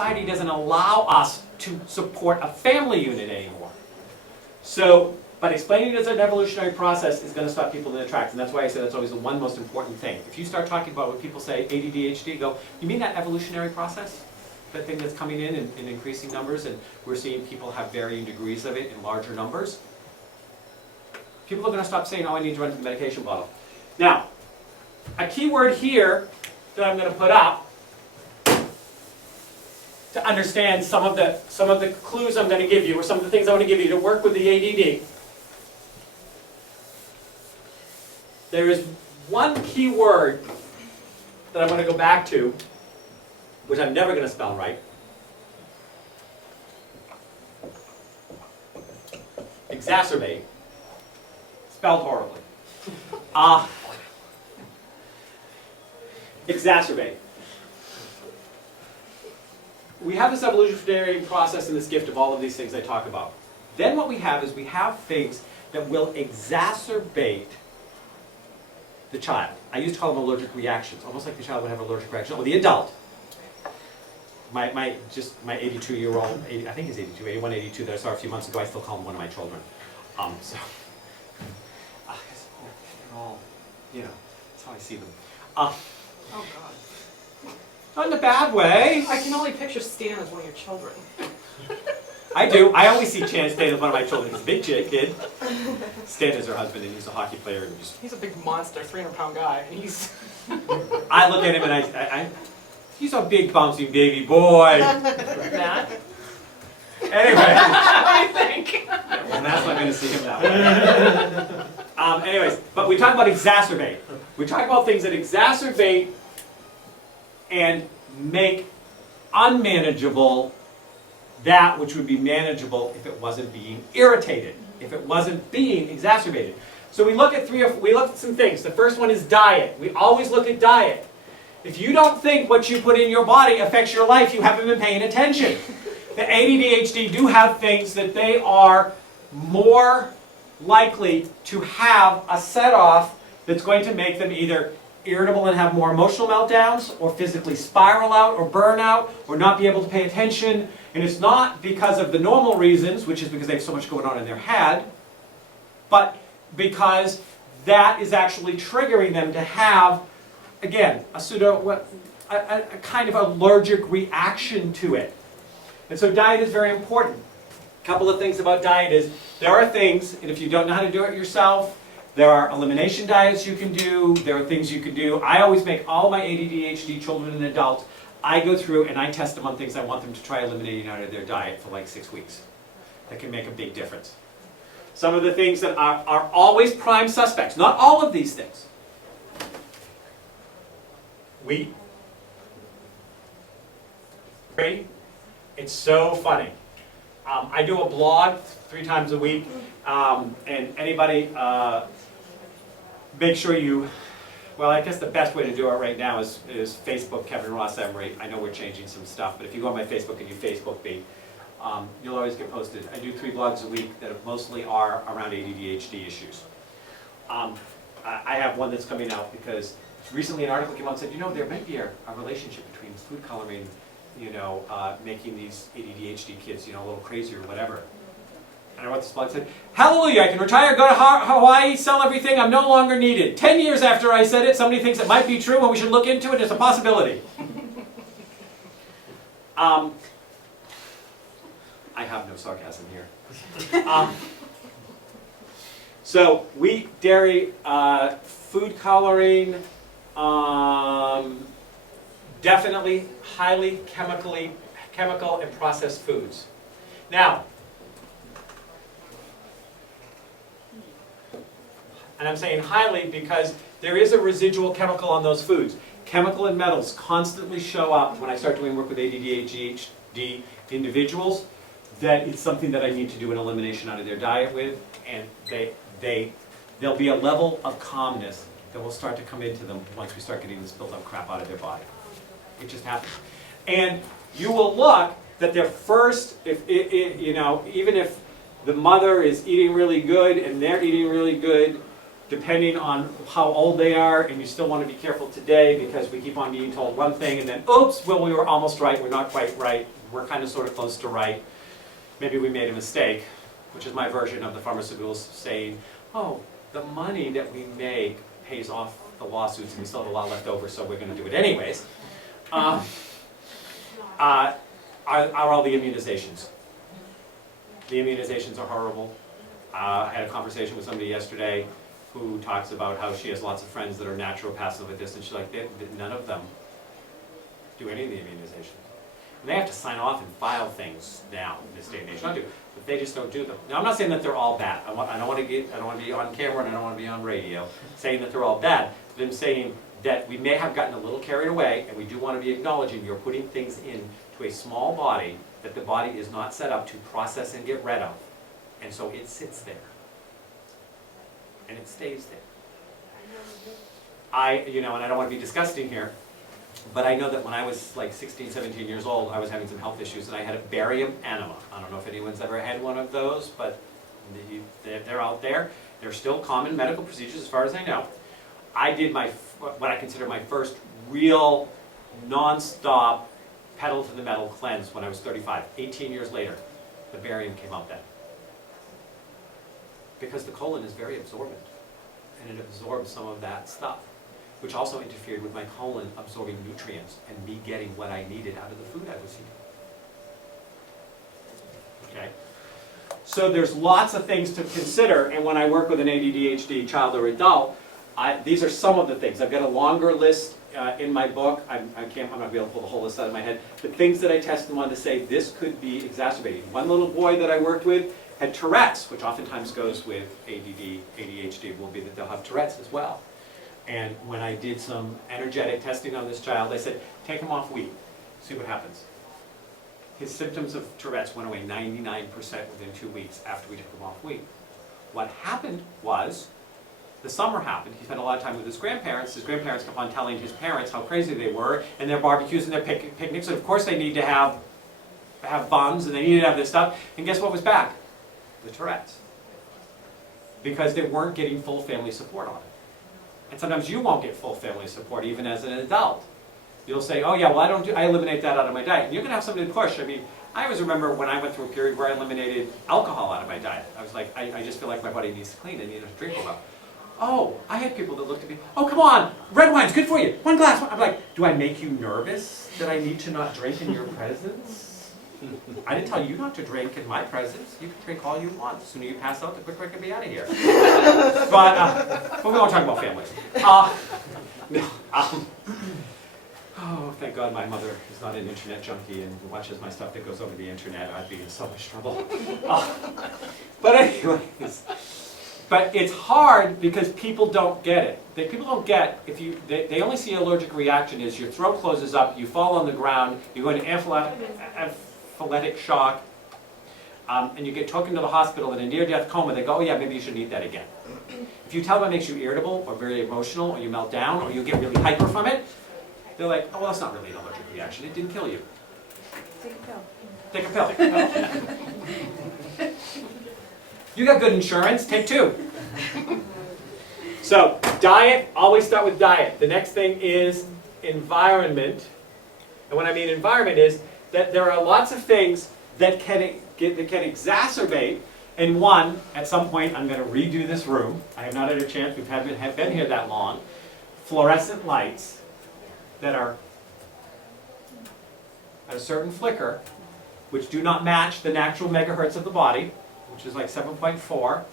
society doesn't allow us to support a family unit anymore. So, but explaining it as an evolutionary process is going to stop people in their tracks, and that's why I say that's always the one most important thing. If you start talking about when people say ADD, ADHD, go, you mean that evolutionary process? That thing that's coming in increasing numbers, and we're seeing people have varying degrees of it in larger numbers? People are going to stop saying, oh, I need to run to the medication bottle. Now, a key word here that I'm going to put up to understand some of the clues I'm going to give you, or some of the things I want to give you to work with the ADD. There is one key word that I'm going to go back to, which I'm never going to spell right. Exacerbate. Spelled horribly. Exacerbate. We have this evolutionary process and this gift of all of these things I talk about. Then what we have is we have things that will exacerbate the child. I used to call them allergic reactions, almost like the child would have an allergic reaction. Oh, the adult. My 82-year-old, I think he's 82, 81, 82, that I saw a few months ago, I still call him one of my children. So, they're all, you know, that's how I see them. Oh, God. Not in a bad way. I can only picture Stan as one of your children. I do. I always see Chan Stan as one of my children. He's a big kid. Stan is her husband, and he's a hockey player. And he's a big monster, 300-pound guy, and he's... I look at him and he's a big bouncy baby boy. Matt? Anyway. What do you think? And that's not going to see him that way. Anyways, but we talk about exacerbate. We talk about things that exacerbate and make unmanageable that which would be manageable if it wasn't being irritated, if it wasn't being exacerbated. So we look at some things. The first one is diet. We always look at diet. If you don't think what you put in your body affects your life, you haven't been paying attention. The ADHD do have things that they are more likely to have a set-off that's going to make them either irritable and have more emotional meltdowns, or physically spiral out, or burn out, or not be able to pay attention. And it's not because of the normal reasons, which is because they have so much going on in their head, but because that is actually triggering them to have, again, a kind of allergic reaction to it. And so diet is very important. A couple of things about diet is, there are things, and if you don't know how to do it yourself, there are elimination diets you can do, there are things you can do. I always make all my ADHD children and adults, I go through and I test them on things I want them to try eliminating out of their diet for like 6 weeks. That can make a big difference. Some of the things that are always prime suspects, not all of these things. Wheat. It's so funny. I do a blog 3 times a week, and anybody, make sure you, well, I guess the best way to do it right now is Facebook, Kevin Ross Emery. I know we're changing some stuff, but if you go on my Facebook and you Facebook me, you'll always get posted. I do 3 blogs a week that mostly are around ADHD issues. I have one that's coming out because recently an article came out and said, you know, there might be a relationship between food coloring, you know, making these ADHD kids, you know, a little crazy or whatever. And I wrote this blog and said, hallelujah, I can retire, go to Hawaii, sell everything, I'm no longer needed. 10 years after I said it, somebody thinks it might be true and we should look into it as a possibility. I have no sarcasm here. So wheat, dairy, food coloring, definitely highly chemical and processed foods. Now, and I'm saying highly because there is a residual chemical on those foods. Chemical and metals constantly show up when I start doing work with ADHD individuals, that it's something that I need to do an elimination out of their diet with, and there'll be a level of calmness that will start to come into them once we start getting this built up crap out of their body. It just happens. And you will look that their first, you know, even if the mother is eating really good and they're eating really good, depending on how old they are, and you still want to be careful today because we keep on being told one thing and then, oops, well, we were almost right, we're not quite right, we're kind of sort of close to right. Maybe we made a mistake, which is my version of the pharmaceuticals saying, oh, the money that we make pays off the lawsuits and we still have a lot left over, so we're going to do it anyways. Are all the immunizations. The immunizations are horrible. I had a conversation with somebody yesterday who talks about how she has lots of friends that are naturopaths with this, and she's like, none of them do any of the immunizations. And they have to sign off and file things now in this day and age. Not do, but they just don't do them. Now, I'm not saying that they're all bad. I don't want to be on camera and I don't want to be on radio saying that they're all bad. But I'm saying that we may have gotten a little carried away, and we do want to be acknowledging you're putting things into a small body that the body is not set up to process and get rid of. And so it sits there. And it stays there. And I don't want to be disgusting here, but I know that when I was like 16, 17 years old, I was having some health issues and I had a barium enema. I don't know if anyone's ever had one of those, but they're out there. They're still common medical procedures as far as I know. I did what I consider my first real non-stop pedal to the metal cleanse when I was 35. 18 years later, the barium came out then. Because the colon is very absorbent, and it absorbs some of that stuff, which also interfered with my colon absorbing nutrients and me getting what I needed out of the food I was eating. Okay? So there's lots of things to consider, and when I work with an ADHD child or adult, these are some of the things. I've got a longer list in my book. I'm not going to be able to pull the whole list out of my head. The things that I test them on to say this could be exacerbating. One little boy that I worked with had Tourette's, which oftentimes goes with ADD, ADHD, will be that they'll have Tourette's as well. And when I did some energetic testing on this child, I said, take him off wheat, see what happens. His symptoms of Tourette's went away 99% within 2 weeks after we took him off wheat. What happened was, the summer happened. He spent a lot of time with his grandparents. His grandparents kept on telling his parents how crazy they were, and their barbecues and their picnics, and of course they need to have buns, and they needed to have this stuff. And guess what was back? The Tourette's. Because they weren't getting full family support on it. And sometimes you won't get full family support even as an adult. You'll say, oh yeah, well I eliminate that out of my diet. And you're going to have somebody to push. I mean, I always remember when I went through a period where I eliminated alcohol out of my diet. I was like, I just feel like my body needs to clean. I need to drink a lot. Oh, I had people that looked at me, oh come on, red wine's good for you. One glass. I'm like, do I make you nervous that I need to not drink in your presence? I didn't tell you not to drink in my presence. You can drink all you want. The sooner you pass out, the quicker I can be out of here. But we won't talk about families. Oh, thank God my mother is not an internet junkie and watches my stuff that goes over the internet. I'd be in so much trouble. But anyways, but it's hard because people don't get it. People don't get, they only see allergic reaction is your throat closes up, you fall on the ground, you go into anaphylactic shock, and you get taken to the hospital in a near-death coma. They go, oh yeah, maybe you shouldn't eat that again. If you tell them it makes you irritable or very emotional or you melt down or you get really hyper from it, they're like, oh, well, that's not really an allergic reaction. It didn't kill you. Take a pill. Take a pill. You got good insurance. Take 2. So, diet, always start with diet. The next thing is environment. And what I mean environment is that there are lots of things that can exacerbate. And one, at some point, I'm going to redo this room. I have not had a chance. We haven't been here that long. Fluorescent lights that are at a certain flicker, which do not match the natural megahertz of the body, which is like 7.4,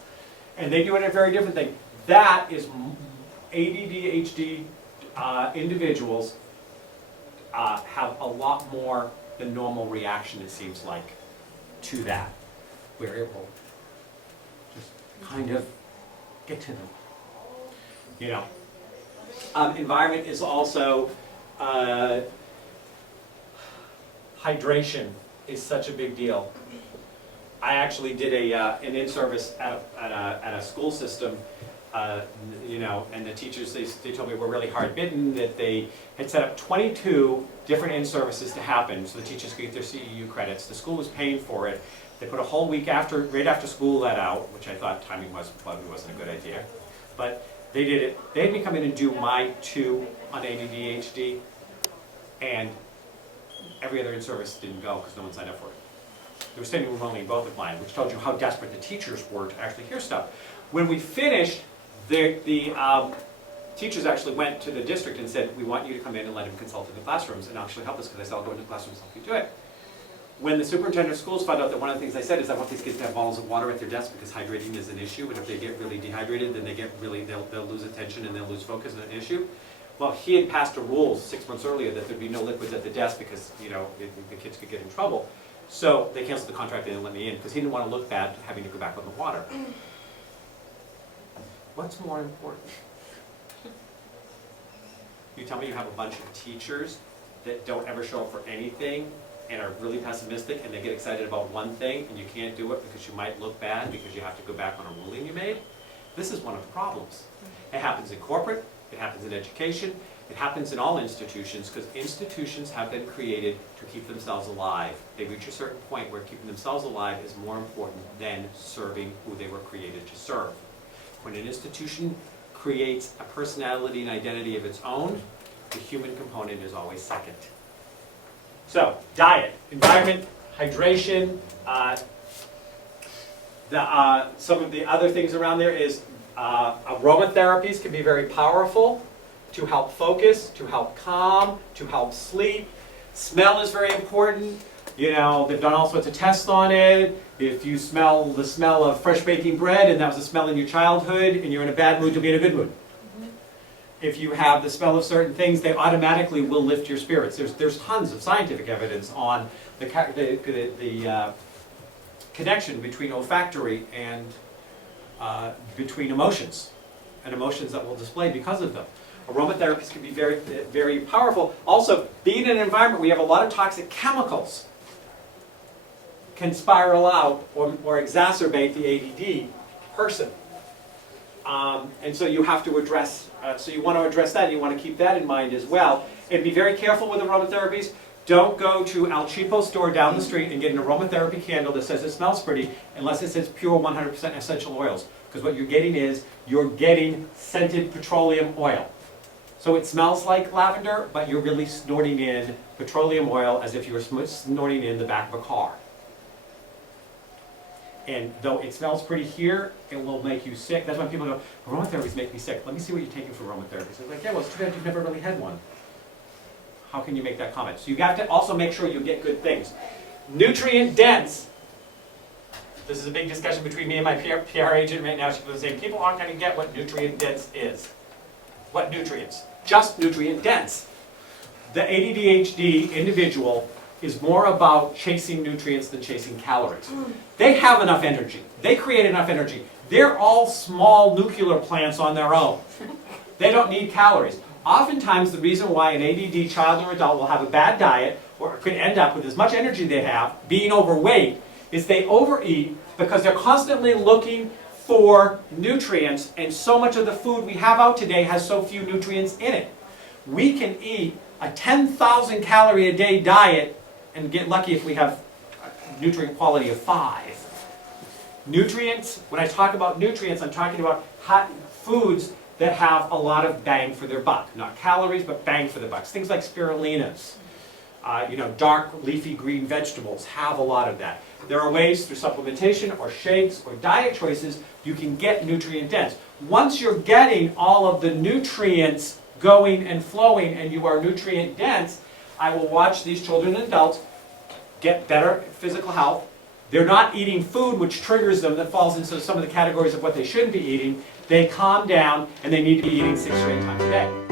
and they do it a very different thing. That is ADHD individuals have a lot more than normal reaction, it seems like, to that, where it will just kind of get to them. You know, environment is also hydration is such a big deal. I actually did an in-service at a school system, you know, and the teachers, they told me we're really hard bitten, that they had set up 22 different in-services to happen so the teachers could get their CEU credits. The school was paying for it. They put a whole week right after school let out, which I thought timing probably wasn't a good idea. but they did it. They had me come in and do my 2 on ADHD, and every other in-service didn't go because no one signed up for it. There was standing room only in both of mine, which told you how desperate the teachers were to actually hear stuff. When we finished, the teachers actually went to the district and said, we want you to come in and let him consult in the classrooms and actually help us, because I said, I'll go into the classrooms and help you do it. When the superintendent of schools found out that one of the things I said is I want these kids to have bottles of water at their desk because hydrating is an issue, and if they get really dehydrated, then they'll lose attention and they'll lose focus on an issue. Well, he had passed a rule 6 months earlier that there'd be no liquids at the desk because, you know, the kids could get in trouble. So they canceled the contract and didn't let me in because he didn't want to look bad having to go back on the water. What's more important? You tell me you have a bunch of teachers that don't ever show up for anything and are really pessimistic, and they get excited about one thing and you can't do it because you might look bad because you have to go back on a ruling you made. This is one of the problems. It happens in corporate, it happens in education, it happens in all institutions, because institutions have been created to keep themselves alive. They reach a certain point where keeping themselves alive is more important than serving who they were created to serve. When an institution creates a personality and identity of its own, the human component is always second. So, diet, environment, hydration, some of the other things around there is aromatherapies can be very powerful to help focus, to help calm, to help sleep. Smell is very important. You know, they've done all sorts of tests on it. If you smell the smell of fresh baking bread and that was a smell in your childhood and you're in a bad mood, you'll be in a good mood. If you have the smell of certain things, they automatically will lift your spirits. There's tons of scientific evidence on the connection between olfactory and between emotions, and emotions that will display because of them. Aromatherapies can be very, very powerful. Also, being in an environment where you have a lot of toxic chemicals can spiral out or exacerbate the ADD person. And so you have to address, so you want to address that, you want to keep that in mind as well. And be very careful with aromatherapies. Don't go to Al Cheapo store down the street and get an aromatherapy candle that says it smells pretty unless it says pure 100% essential oils. Because what you're getting is, you're getting scented petroleum oil. So it smells like lavender, but you're really snorting in petroleum oil as if you were snorting in the back of a car. And though it smells pretty here, it will make you sick. That's why people go, aromatherapies make me sick. Let me see what you're taking for aromatherapy. So it's like, yeah, well, it's too bad you've never really had one. How can you make that comment? So you have to also make sure you get good things. Nutrient dense. This is a big discussion between me and my PR agent right now. She was saying, people aren't going to get what nutrient dense is. What nutrients? Just nutrient dense. The ADHD individual is more about chasing nutrients than chasing calories. They have enough energy. They create enough energy. They're all small nuclear plants on their own. They don't need calories. Oftentimes, the reason why an ADD child or adult will have a bad diet or could end up with as much energy they have, being overweight, is they overeat because they're constantly looking for nutrients, and so much of the food we have out today has so few nutrients in it. We can eat a 10,000 calorie a day diet and get lucky if we have a nutrient quality of 5. Nutrients, when I talk about nutrients, I'm talking about foods that have a lot of bang for their buck. Not calories, but bang for the bucks. Things like spirulinas, dark leafy green vegetables have a lot of that. There are ways through supplementation or shakes or diet choices you can get nutrient dense. Once you're getting all of the nutrients going and flowing and you are nutrient dense, I will watch these children and adults get better physical health. They're not eating food which triggers them, that falls into some of the categories of what they shouldn't be eating. They calm down and they need to be eating 6 or 8 times a day.